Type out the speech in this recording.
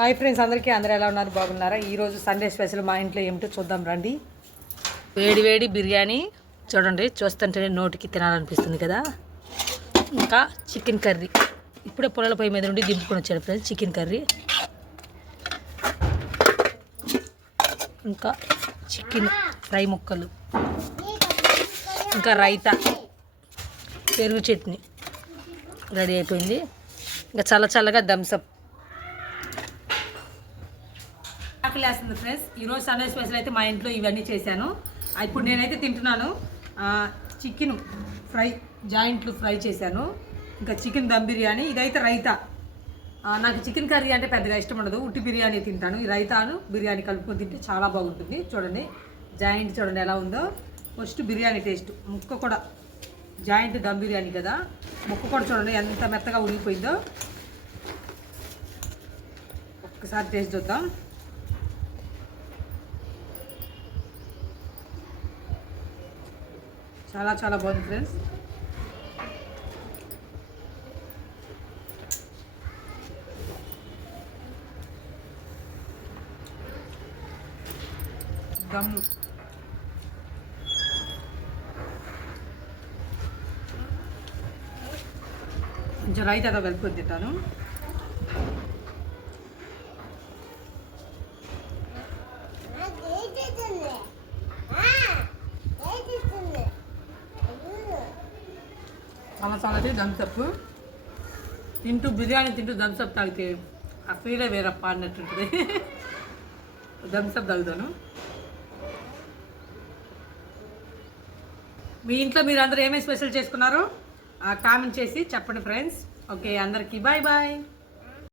Hi friends, అందరూ ఎలా ఉన్నారు? బాగున్నారా? ఈరోజు సండే స్పెషల్ మా ఇంట్లో ఏమిటో చూద్దాం రండి. వేడి వేడి బిర్యానీ చూడండి, చూస్తుంటేనే నోటికి తినాలనిపిస్తుంది కదా. ఇంకా చికెన్ కర్రీ ఇప్పుడే పొలాల పొయ్యి మీద నుండి దింపుకొని వచ్చాడు ఫ్రెండ్స్. చికెన్ కర్రీ, ఇంకా చికెన్ ఫ్రై ముక్కలు, ఇంకా రైతా, పెరుగు చట్నీ రెడీ అయిపోయింది. ఇంకా చల్లగా థమ్సప్. ఆకలేస్తుంది ఫ్రెండ్స్. ఈరోజు సండే స్పెషల్ అయితే మా ఇంట్లో ఇవన్నీ చేశాను. ఇప్పుడు నేనైతే తింటున్నాను. చికెన్ ఫ్రై, జాయింట్లు ఫ్రై చేశాను. ఇంకా చికెన్ దమ్ బిర్యానీ, ఇదైతే రైతా. నాకు చికెన్ కర్రీ అంటే పెద్దగా ఇష్టం ఉండదు, ఉట్టి బిర్యానీ తింటాను. ఈ రైతాను బిర్యానీ కలుపుకొని తింటే చాలా బాగుంటుంది. చూడండి జాయింట్ చూడండి ఎలా ఉందో. ఫస్ట్ బిర్యానీ టేస్ట్, ముక్క కూడా జాయింట్ దమ్ బిర్యానీ కదా, ముక్క కూడా చూడండి ఎంత మెత్తగా ఉడికిపోయిందో. ఒక్కసారి టేస్ట్ చూద్దాం. చాలా బాగుంది ఫ్రెండ్స్. దమ్ము కొంచెం రైతాతో కలుపుకొని తింటాను. చాలా థమ్సప్ తింటూ, బిర్యానీ తింటూ థమ్సప్ తాగితే ఆ ఫీలే వేరప్ప అన్నట్టుంటుంది. థమ్సప్ తాగుతాను. మీ ఇంట్లో మీరు అందరూ ఏమేమి స్పెషల్ చేసుకున్నారో కామెంట్ చేసి చెప్పండి ఫ్రెండ్స్. ఓకే, అందరికీ బాయ్.